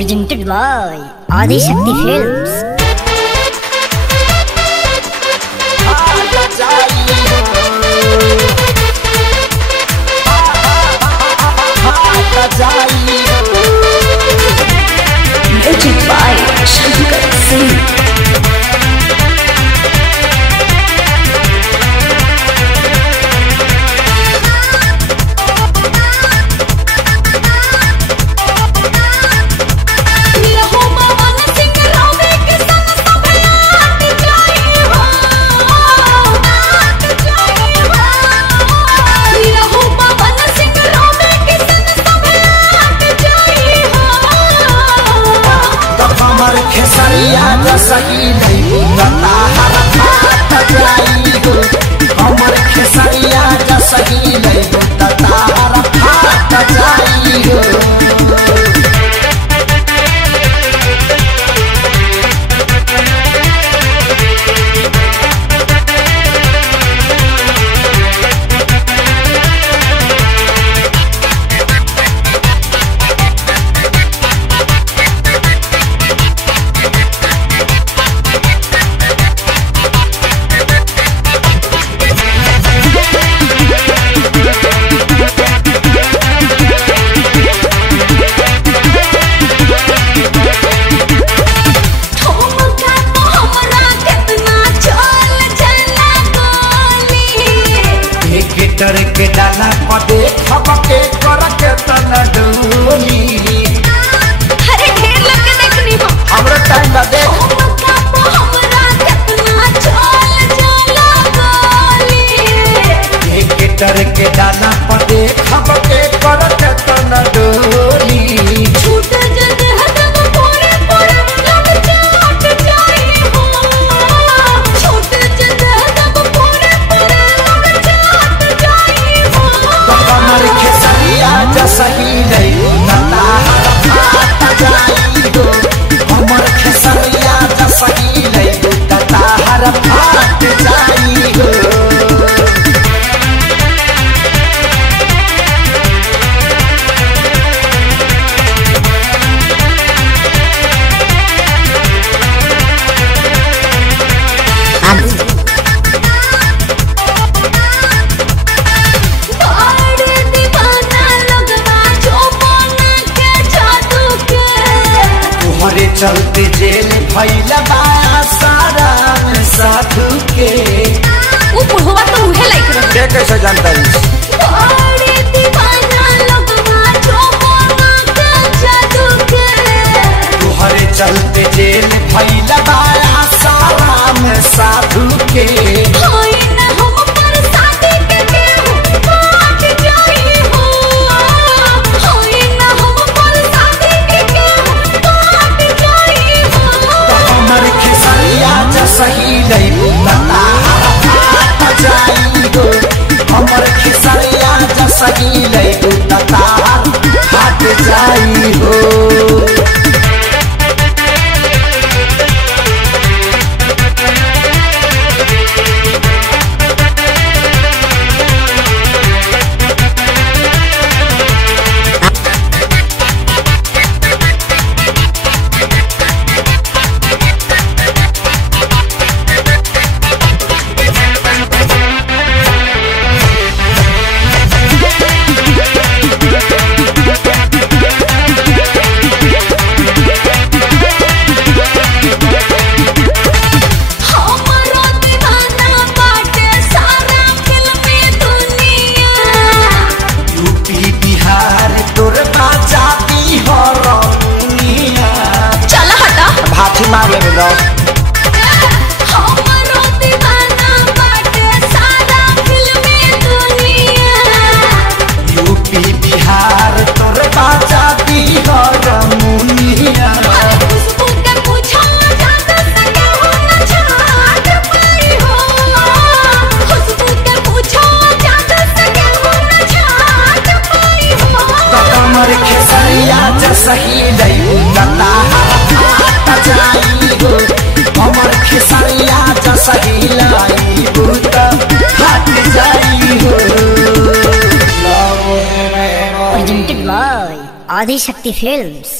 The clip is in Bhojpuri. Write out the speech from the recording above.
presented by Adi Shakti Films. Music by Shankar Singh. सही नहीं बता हर जाई हो हमर खेसरिया सही नहीं बता हर जाई हो। डर के डाला पदे खबके कर के तना डोली अरे ढेर लग के देखनी हो हमरा टाइम बा दे हमरा कितना चल चला गोली एक डर के डाला पदे खबके कर के तना डोली छूट जद हदम पूरे पूरे लग जाट जाई हो छूट जद हदम पूरे पूरे लग जाट जाई हो हमर खेसरिया सही नहीं बता हर जाई हो हमर खेसरिया सही नहीं बता हर जाई हो। चलते जेल भैला सारा साधु के वो बुढ़वा तो उहे लाइक रहे कैसे जानता है बड़े दीवाना लगवा जो मोना के जादू के तुहरे चलते जेल भैला सारा साधु के होई ना हम पर शादी के केहू काट जाई हो होई ना हम पर शादी के केहू काट जाई हो हमर खेसरिया सही नहीं बता हर जाई हो हमर खेसरिया सही नहीं बता हर जाई हो। मार ले दो हमरो दीवाना बाटे सारा फिल्मी दुनिया यूपी बिहार तोर बाजा दी हो रमुनिया खुशबू के पूछा जात सके हो न छाट पाई हो खुशबू के पूछा जात सके हो न छाट पाई हो कमर खेसरिया सही नहीं बता जाई हो हमर खेसरिया सही लाई बुत हट जाई हो। Presented by Adi Shakti Films.